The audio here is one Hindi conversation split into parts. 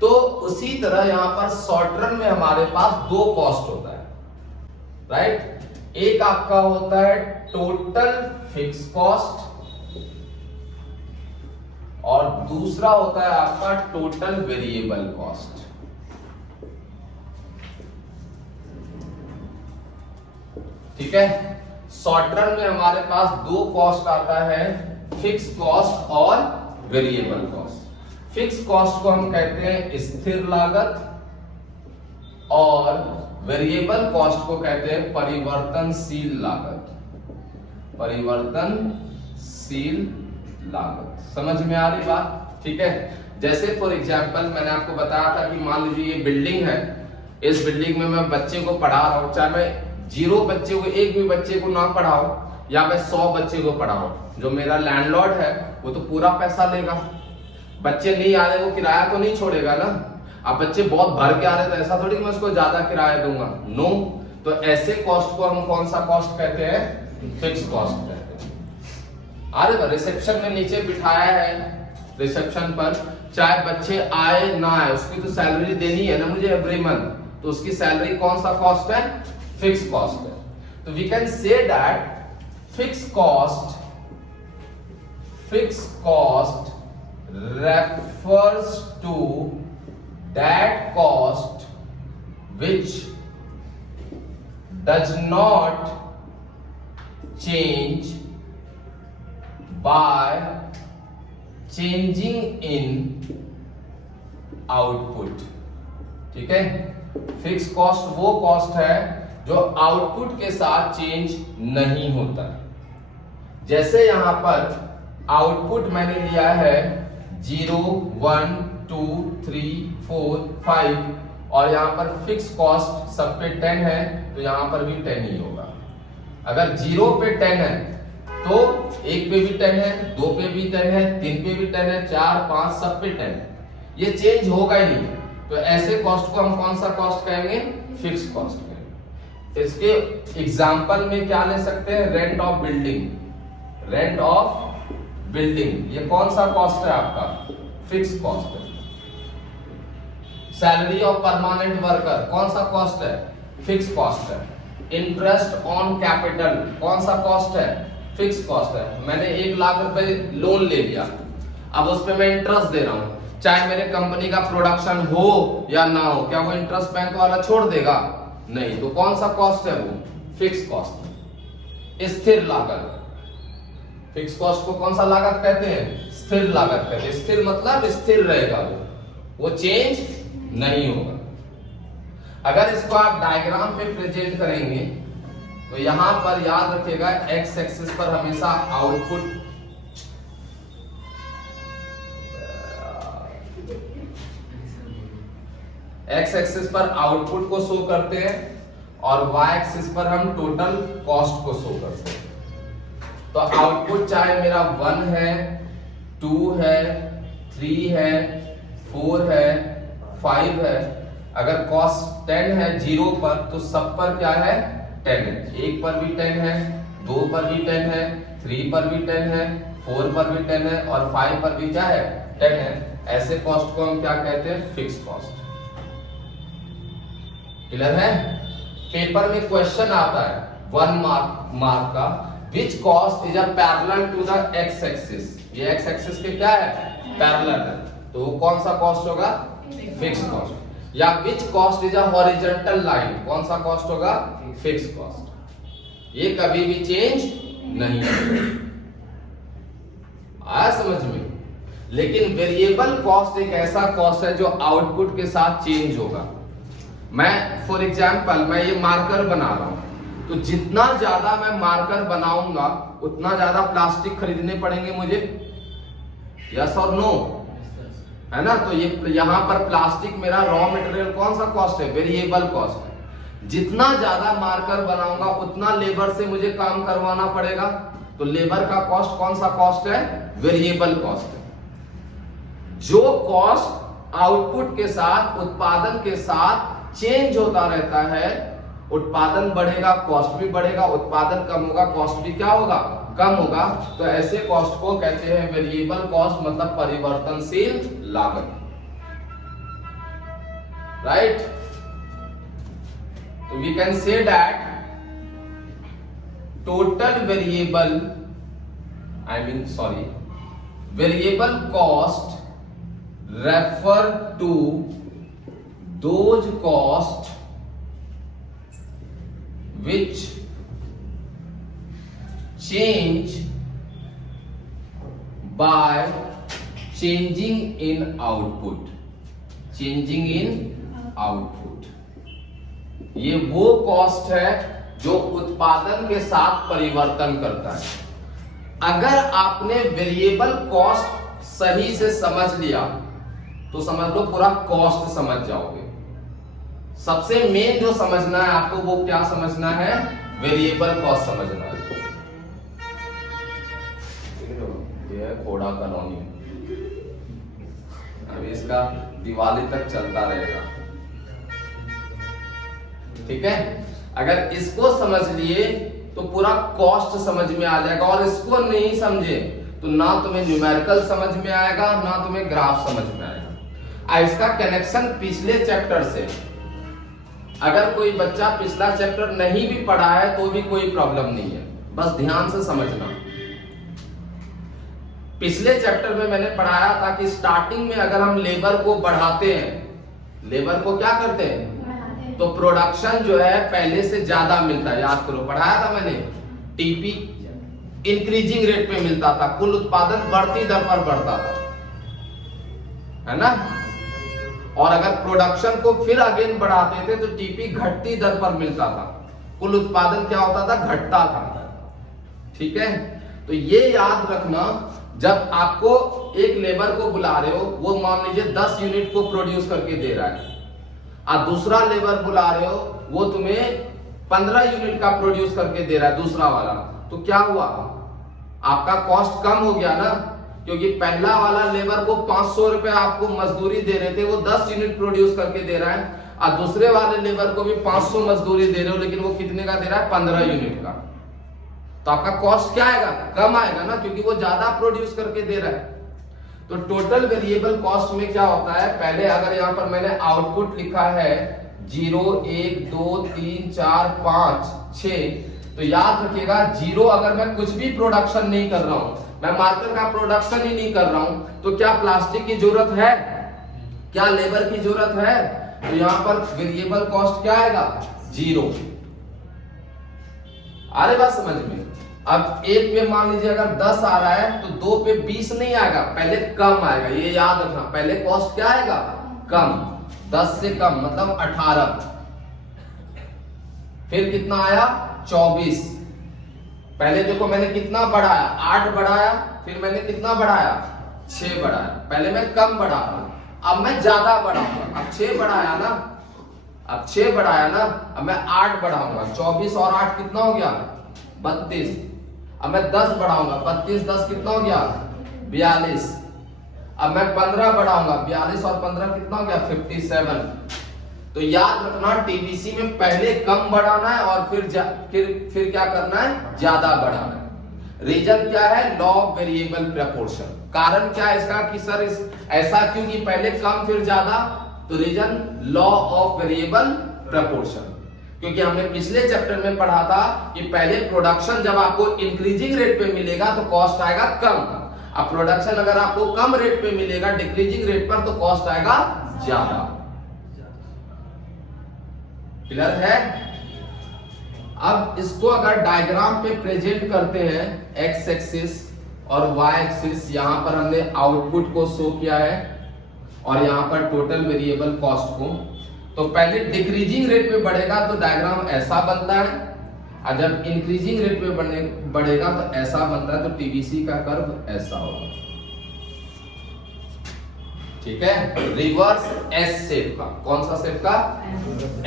तो उसी तरह यहां पर शॉर्ट रन में हमारे पास दो कॉस्ट होता है, राइट। एक आपका होता है टोटल फिक्स कॉस्ट और दूसरा होता है आपका टोटल वेरिएबल कॉस्ट। ठीक है, शॉर्ट रन में हमारे पास दो कॉस्ट आता है, फिक्स कॉस्ट और वेरिएबल कॉस्ट। फिक्स कॉस्ट को हम कहते हैं स्थिर लागत और वेरिएबल कॉस्ट को कहते हैं परिवर्तनशील लागत। परिवर्तनशील लागत, समझ में आ रही बात? ठीक है, जैसे फॉर एग्जांपल मैंने आपको बताया था कि मान लीजिए ये बिल्डिंग है, इस बिल्डिंग में मैं बच्चे को पढ़ा रहा हूं, चाहे मैं 0 बच्चे को, एक भी बच्चे को ना पढ़ाओ या मैं 100 बच्चे को पढ़ाओ, जो मेरा लैंडलॉर्ड है वो तो पूरा पैसा लेगा। बच्चे नहीं आ रहे वो किराया तो नहीं छोड़ेगा ना। अब बच्चे बहुत भर के आ रहे तो ऐसा थोड़ी मैं उसको ज्यादा किराया दूंगा, नो। तो ऐसे कॉस्ट को हम कौन सा कॉस्ट कहते हैं? फिक्स कॉस्ट कहते हैं। अरे रिसेप्शन में नीचे बिठाया है, रिसेप्शन पर चाहे बच्चे आए ना आए उसकी तो सैलरी देनी है ना मुझे एवरी मंथ, तो उसकी सैलरी कौन सा कॉस्ट है? फिक्स कॉस्ट है। तो we can say that fix cost refers to that cost which does not change by changing in output। ठीक है, फिक्स कॉस्ट वो कॉस्ट है जो आउटपुट के साथ चेंज नहीं होता। जैसे यहां पर आउटपुट मैंने लिया है 0 1 2 3 4 5 और यहां पर फिक्स कॉस्ट सब पे 10 है तो यहां पर भी 10 ही होगा। अगर 0 पे 10 है तो 1 पे भी 10 है, 2 पे भी 10 है, 3 पे भी 10 है, 4 5 सब पे 10 है, ये चेंज होगा ही नहीं। तो ऐसे कॉस्ट को हम कौन सा कॉस्ट कहेंगे? फिक्स कॉस्ट कहेंगे। इसके एग्जांपल में क्या ले सकते हैं? Rent of building. Rent of building ये कौन सा कॉस्ट है? आपका फिक्स कॉस्ट है। सैलरी ऑफ परमानेंट वर्कर कौन सा कॉस्ट है? फिक्स कॉस्ट है। इंटरेस्ट ऑन कैपिटल कौन सा कॉस्ट है? फिक्स कॉस्ट है। मैंने 1 लाख रुपए लोन ले लिया, अब उस पे मैं इंटरेस्ट दे रहा हूं, चाहे मेरे कंपनी का प्रोडक्शन हो या ना हो, क्या वो इंटरेस्ट बैंक वाला छोड़ देगा? नहीं। तो कौन सा कॉस्ट है? वो फिक्स कॉस्ट है। स्थिर लागत, फिक्स कॉस्ट को कौन सा लागत कहते हैं? स्थिर लागत कहते हैं। स्थिर मतलब स्थिर रहेगा, वो चेंज नहीं होगा। अगर इसको आप डायग्राम पे प्रेजेंट करेंगे तो यहां पर याद रखिएगा एक्स एक्सिस पर हमेशा आउटपुट, एक्स एक्सिस पर आउटपुट को शो करते हैं और वाई एक्सिस पर हम टोटल कॉस्ट को शो करते हैं। तो आउटपुट चाहे मेरा 1 है, 2 है, 3 है, 4 है, 5 है, अगर कॉस्ट 10 है 0 पर तो सब पर क्या है? 10 है। 1 पर भी 10 है, 2 पर भी 10 है, 3 पर भी 10 है, 4 पर भी 10 है और 5 पर भी क्या है? 10 है। ऐसे कॉस्ट को हम क्या कहते हैं? Fix cost. क्लियर है? पेपर में क्वेश्चन आता है 1 मार्क का, Which cost is a parallel to the x axis? ये x axis के क्या है? पैरेलल है, तो वो कौन सा कॉस्ट होगा? Fix cost. या which cost is a horizontal line? कौन सा कॉस्ट होगा? Fix cost. ये कभी भी चेंज नहीं होगा। आया समझ में? लेकिन वेरिएबल कॉस्ट एक ऐसा कॉस्ट है जो आउटपुट के साथ चेंज होगा। मैं फॉर एग्जांपल मैं ये मार्कर बना रहा हूं, तो जितना ज्यादा मैं मार्कर बनाऊंगा उतना ज्यादा प्लास्टिक खरीदने पड़ेंगे मुझे, यस और नो? है ना? तो ये यहां पर प्लास्टिक मेरा रॉ मटेरियल कौन सा कॉस्ट है? वेरिएबल कॉस्ट है। जितना ज्यादा मार्कर बनाऊंगा उतना लेबर से मुझे काम करवाना पड़ेगा, तो लेबर का कॉस्ट कौन सा कॉस्ट है? वेरिएबल कॉस्ट है। जो कॉस्ट आउटपुट के साथ, उत्पादन के साथ चेंज होता रहता है, उत्पादन बढ़ेगा कॉस्ट भी बढ़ेगा, उत्पादन कम होगा कॉस्ट भी क्या होगा? कम होगा। तो ऐसे कॉस्ट को कहते हैं वेरिएबल कॉस्ट, मतलब परिवर्तनशील लागत। राइट? तो we can say that total variable variable cost refer to those costs which change by changing in output. ये वो कॉस्ट है जो उत्पादन के साथ परिवर्तन करता है। अगर आपने वेरिएबल कॉस्ट सही से समझ लिया तो समझ लो पूरा कॉस्ट समझ जाओगे। सबसे मेन जो समझना है आपको वो क्या समझना है? वेरिएबल कॉस्ट समझना है। ये है खोड़ा कॉलोनी, अभी इसका दिवाली तक चलता रहेगा। ठीक है, अगर इसको समझ लिए तो पूरा कॉस्ट समझ में आ जाएगा, और इसको नहीं समझे तो ना तुम्हें न्यूमेरिकल समझ में आएगा ना तुम्हें ग्राफ समझ में आएगा। इसका कनेक्शन पिछले चैप्टर से, अगर कोई बच्चा पिछला चैप्टर नहीं भी पढ़ा है तो भी कोई प्रॉब्लम नहीं है, बस ध्यान से समझना। पिछले चैप्टर में मैंने पढ़ाया था कि स्टार्टिंग में अगर हम लेबर को बढ़ाते हैं, लेबर को क्या करते हैं तो प्रोडक्शन जो है पहले से ज्यादा मिलता है। याद करो, पढ़ाया था मैंने, टीपी इंक्रीजिंग रेट पे मिलता था, कुल उत्पादन बढ़ती दर पर बढ़ता था, है ना? और अगर प्रोडक्शन को फिर अगेन बढ़ाते थे तो टीपी घटती दर पर मिलता था, कुल उत्पादन क्या होता था? घटता था। ठीक है, तो ये याद रखना, जब आपको एक लेबर को बुला रहे हो, वो मान लीजिए 10 यूनिट को प्रोड्यूस करके दे रहा है, और दूसरा लेबर बुला रहे हो वो तुम्हें 15 यूनिट का प्रोड्यूस करके दे रहा है, दूसरा वाला, तो क्या हुआ? आपका कॉस्ट कम हो गया ना, क्योंकि पहला वाला लेबर को 500 रुपए आपको मजदूरी दे रहे थे, वो 10 यूनिट प्रोड्यूस करके दे रहा है, और दूसरे वाले लेबर को भी 500 मजदूरी दे रहे हो, लेकिन वो कितने का दे रहा है? 15 यूनिट का। तो आपका कॉस्ट क्या आएगा? कम आएगा ना, क्योंकि वो ज्यादा प्रोड्यूस करके दे रहा है। तो टोटल वेरिएबल कॉस्ट में क्या होता है? पहले अगर यहां पर मैंने आउटपुट लिखा है 0 1 2 3 4 5 6, तो याद रखिएगा 0 अगर मैं कुछ भी प्रोडक्शन नहीं कर रहा हूं, मैं मार्कर का प्रोडक्शन ही नहीं कर रहा हूं, तो क्या प्लास्टिक की जरूरत है? क्या लेबर की जरूरत है? तो यहां पर वेरिएबल कॉस्ट क्या आएगा? 0। आ रही बात समझ में? अब एक पे मान लीजिए अगर 10 आ रहा है तो 2 पे 20 नहीं आएगा, पहले कम आएगा, ये याद रखना। पहले कॉस्ट क्या आएगा? कम, 10 से कम मतलब 18। फिर कितना आया? 24। पहले देखो मैंने कितना बढ़ाया? 8 बढ़ाया, फिर मैंने कितना बढ़ाया? 6 बढ़ाया। पहले मैं कम बढ़ा रहा हूं, अब मैं ज्यादा बढ़ाऊंगा। अब 6 बढ़ाया ना, अब मैं 8 बढ़ाऊंगा। 24 और 8 कितना हो गया? 32। अब मैं 10 बढ़ाऊंगा, 32 10 कितना हो गया? 42। अब मैं 15 बढ़ाऊंगा, 42 और 15 कितना हो गया? 57। तो याद रखना, टीबीसी में पहले कम बढ़ाना है और फिर क्या करना है? ज्यादा बढ़ाना है। रीजन क्या है? Law of variable proportion. कारण क्या है इसका कि सर ऐसा क्यों कि पहले कम फिर ज्यादा? तो reason law of variable proportion, क्योंकि हमने पिछले चैप्टर में पढ़ा था कि पहले प्रोडक्शन जब आपको इंक्रीजिंग रेट पे मिलेगा तो कॉस्ट आएगा कम, अब प्रोडक्शन अगर आपको कम रेट पे मिलेगा डिक्रीजिंग रेट पर तो कॉस्ट आएगा ज्यादा। क्लियर है? अब इसको अगर डायग्राम पे प्रेजेंट करते हैं, एक्स एक्सिस और वाई एक्सिस, यहां पर हमने आउटपुट को शो किया है और यहां पर टोटल वेरिएबल कॉस्ट को। तो पहले डिक्रीजिंग रेट पे बढ़ेगा तो डायग्राम ऐसा बनता है, और जब इंक्रीजिंग रेट पे बढ़ेगा तो ऐसा बनता है। तो टीबीसी का कर्व ऐसा होगा। ठीक है, रिवर्स एस शेप का। कौन सा शेप का?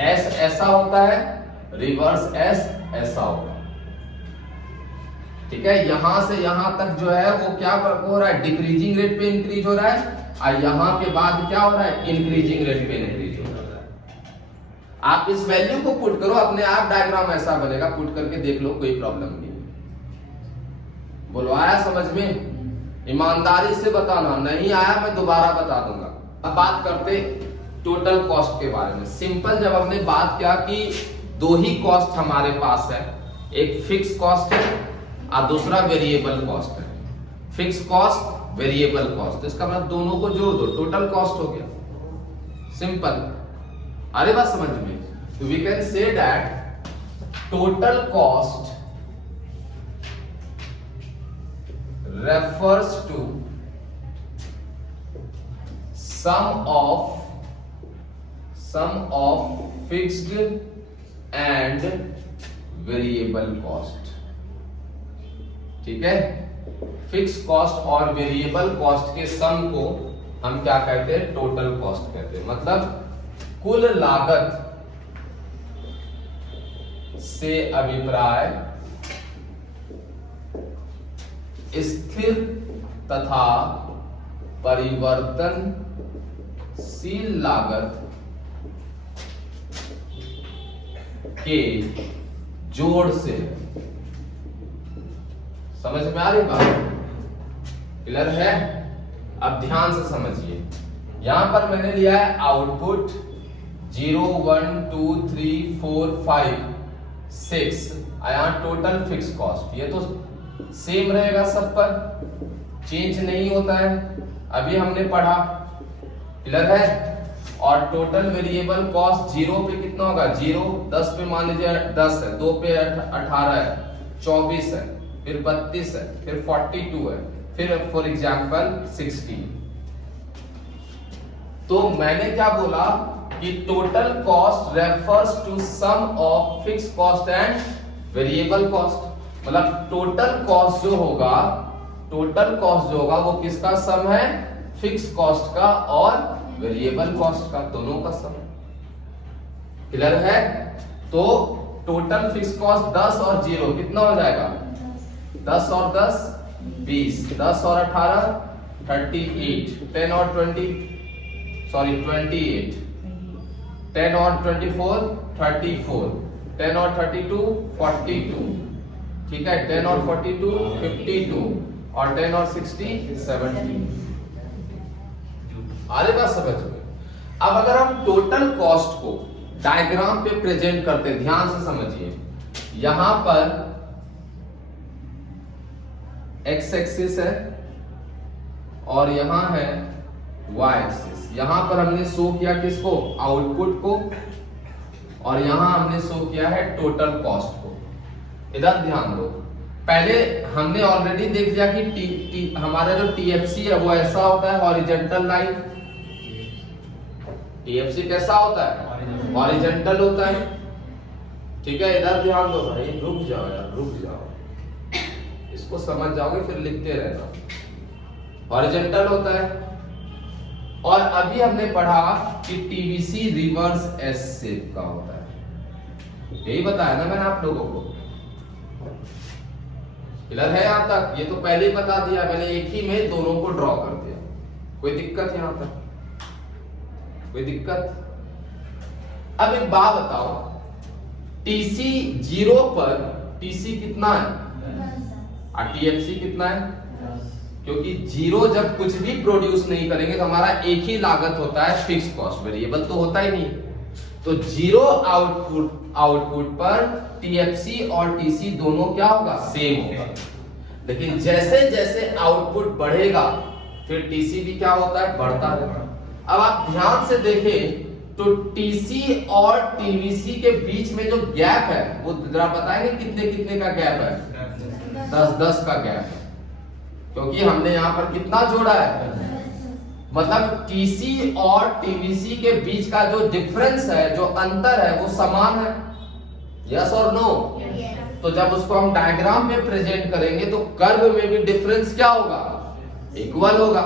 एस ऐसा होता है, रिवर्स एस ऐसा होगा। ठीक है, यहां से यहां तक जो है वो क्या हो रहा है? डिक्रीजिंग रेट पे इंक्रीज हो रहा है, और यहां के बाद क्या हो रहा है? इंक्रीजिंग रेट पे इंक्रीज हो रहा है। आप इस वैल्यू को पुट करो, अपने आप डायग्राम ऐसा बनेगा, पुट करके देख लो, कोई प्रॉब्लम नहीं। बोलो आया समझ में? ईमानदारी से बताना, नहीं आया मैं दोबारा बता दूंगा। अब बात करते टोटल कॉस्ट के बारे में। सिंपल जब हमने बात किया कि दो ही कॉस्ट हमारे पास है, एक फिक्स कॉस्ट है और दूसरा वेरिएबल कॉस्ट है। फिक्स कॉस्ट, वेरिएबल कॉस्ट, तो इसका मतलब दोनों को जोड़ दो, टोटल कॉस्ट हो गया। सिंपल, अरे बात समझ में। तो we can say that total cost refers to sum of fixed and variable cost। ठीक है, फिक्स कॉस्ट और वेरिएबल कॉस्ट के सम को हम क्या कहते हैं? टोटल कॉस्ट कहते हैं। मतलब कुल लागत से अभिप्राय स्थिर तथा परिवर्तनशील लागत के जोड़ से। समझ में आ रही बात? क्लियर है? अब ध्यान से समझिए। यहां पर मैंने लिया है आउटपुट 0 1 2 3 4 5 6, यहां टोटल फिक्स कॉस्ट। ये तो सेम रहेगा, सब पर चेंज नहीं होता है, अभी हमने पढ़ा। क्लियर है? और टोटल वेरिएबल कॉस्ट 0 पे कितना होगा? 0, 10 पे मान लीजिए 10 है, 2 पे 18 है, 24 है, फिर 32 है, फिर 42 है, फिर फॉर एग्जांपल 16। तो मैंने क्या बोला कि total cost refers to sum of fix cost and variable cost. मतलब टोटल कॉस्ट जो होगा, टोटल कॉस्ट जो होगा वो किसका सम है? फिक्स कॉस्ट का और वेरिएबल कॉस्ट का, दोनों का सम। क्लियर है? तो टोटल फिक्स कॉस्ट 10 और 0 कितना हो जाएगा? 10 और 10 20, 10 और 18 38, 10 और 20 सॉरी 28, 10 और 24 34, 10 और 32 42, ठीक है, 10 और 42 52 और 10 और 60 70। आगे बात समझ में? अब अगर हम टोटल कॉस्ट को डायग्राम पे प्रेजेंट करते हैं, ध्यान से समझिए। यहां पर एक्स एक्सिस है और यहां है वाई एक्सिस। यहां पर हमने शो किया किसको? आउटपुट को, और यहां हमने शो किया है टोटल कॉस्ट को। इधर ध्यान दो, पहले हमने ऑलरेडी देख लिया कि हमारा जो टीएफसी है वो ऐसा होता है, हॉरिजॉन्टल लाइन। टीएफसी कैसा होता है? हॉरिजॉन्टल होता है। ठीक है, इधर ध्यान दो भाई, रुक जाओ यार, रुक जाओ, इसको समझ जाओगे फिर लिखते रहना। हॉरिजॉन्टल होता है। और अभी हमने पढ़ा कि टीवीसी रिवर्स एस शेप का होता है, यही बताया ना मैंने आप लोगों को। क्लियर है यहां तक? ये तो पहले ही बता दिया मैंने, एक ही में दोनों को ड्रॉ कर दिया। कोई दिक्कत यहां तक? कोई दिक्कत? अब एक बात बताओ, टीसी 0 पर टीसी कितना है और टीएफसी कितना है? क्योंकि 0 जब कुछ भी प्रोड्यूस नहीं करेंगे तो हमारा एक ही लागत होता है, फिक्स कॉस्ट, वेरिएबल तो होता ही नहीं। तो 0 आउटपुट पर टीएफसी और टीसी दोनों क्या होगा? सेम होगा। लेकिन जैसे जैसे आउटपुट बढ़ेगा फिर टीसी भी क्या होता है? बढ़ता रहता है। अब आप ध्यान से देखें तो टीसी और टीवीसी के बीच में जो गैप है वो जरा बताएंगे कितने कितने का गैप है? 10-10 का गैप है, क्योंकि हमने यहां पर कितना जोड़ा है? मतलब टीसी और टीवीसी के बीच का जो डिफरेंस है, जो अंतर है, वो समान है। यस और नो? तो जब उसको हम डायग्राम में प्रेजेंट करेंगे तो कर्व में भी डिफरेंस क्या होगा? इक्वल होगा।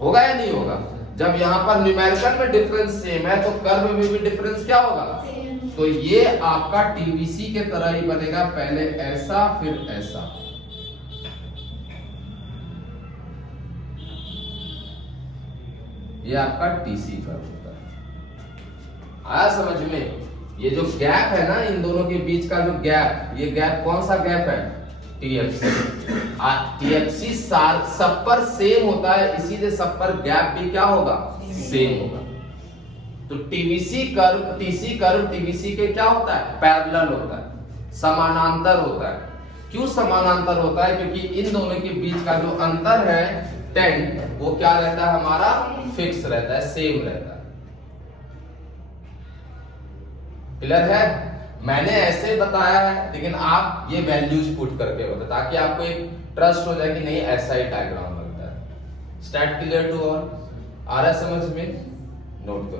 होगा या नहीं होगा? जब यहाँ पर न्यूमेरिकल में डिफरेंस सेम है तो कर्व में भी डिफरेंस क्या होगा? तो ये आपका टीवीसी के तरह ही बनेगा, पहले ऐसा फिर ऐसा। ये आपका टीसी कर्व होता है। आया समझ में? ये जो गैप है ना इन दोनों के बीच का जो गैप, ये गैप कौन सा गैप है? टीएफसी। टीएफसी सब पर सेम होता है, इसीलिए सब पर गैप भी क्या होगा? सेम होगा। तो TVC curve, TC curve TVC के क्या होता है, पैरेलल होता है, समानांतर होता है। क्यों समानांतर होता है, क्योंकि इन दोनों के बीच का जो अंतर है टेन, वो क्या रहता है हमारा, फिक्स रहता है, सेम रहता है। क्लियर है? मैंने ऐसे बताया है, लेकिन आप ये वैल्यूज पुट करके बताओ ताकि आपको एक ट्रस्ट हो जाए कि नहीं ऐसा ही डायग्राम बनता है। That clear to all? आ रहा है समझ में? नोट करो।